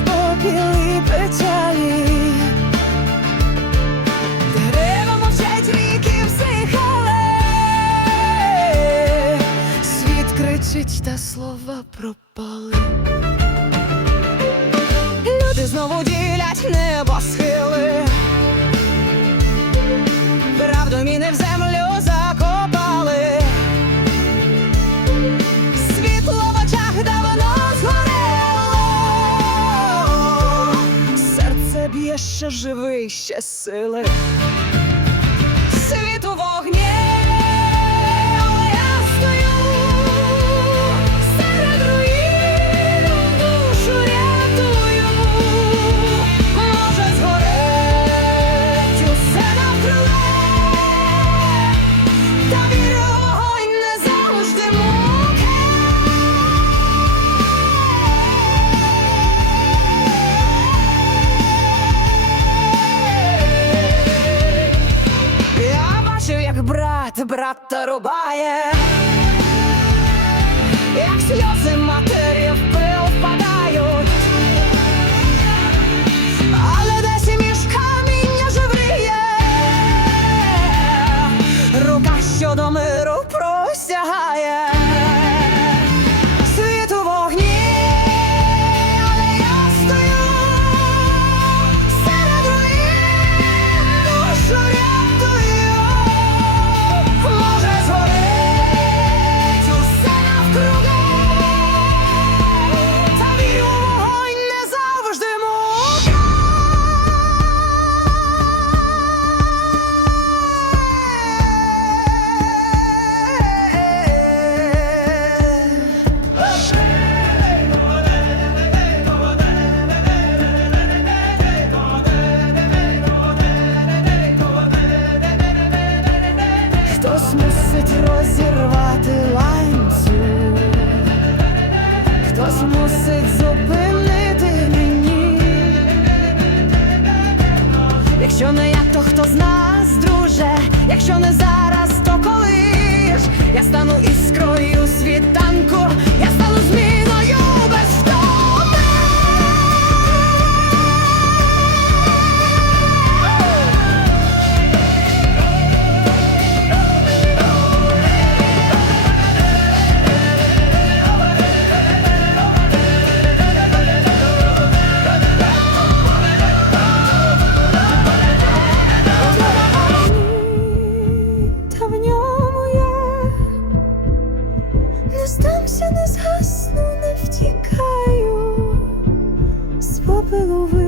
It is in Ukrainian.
опілі печалі. Дерева мовчать, ріки всихали. Світ кричить, та слова пропали. Люди знову ділять небо Правду ще живий, ще сили. брат брата рубає, як сльози матері в пил впадають, але десь і між каміння жевріє, рука, що до миру Хтось зупинити мені. Якщо не я, то хто з нас, друже? Якщо не зараз, втікаю,